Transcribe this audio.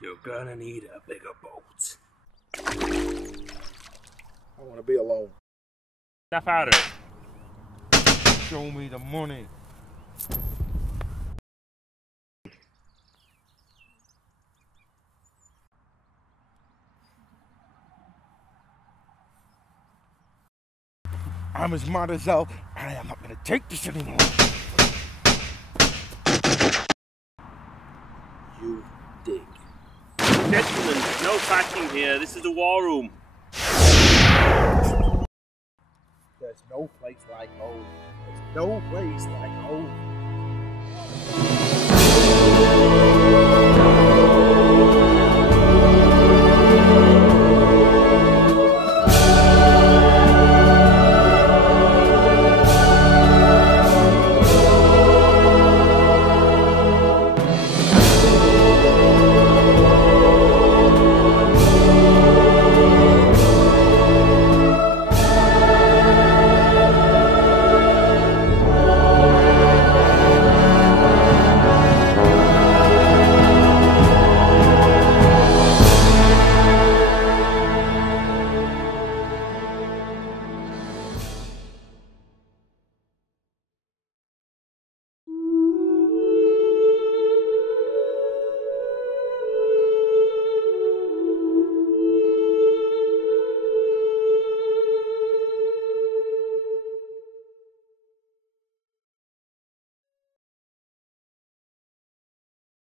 You're gonna need a bigger boat. I want to be alone. Step out of it. Show me the money. I'm his mother's out, and I am not gonna take this anymore. You dig. Gentlemen, no fighting here. This is the war room. There's no place like home. There's no place like home.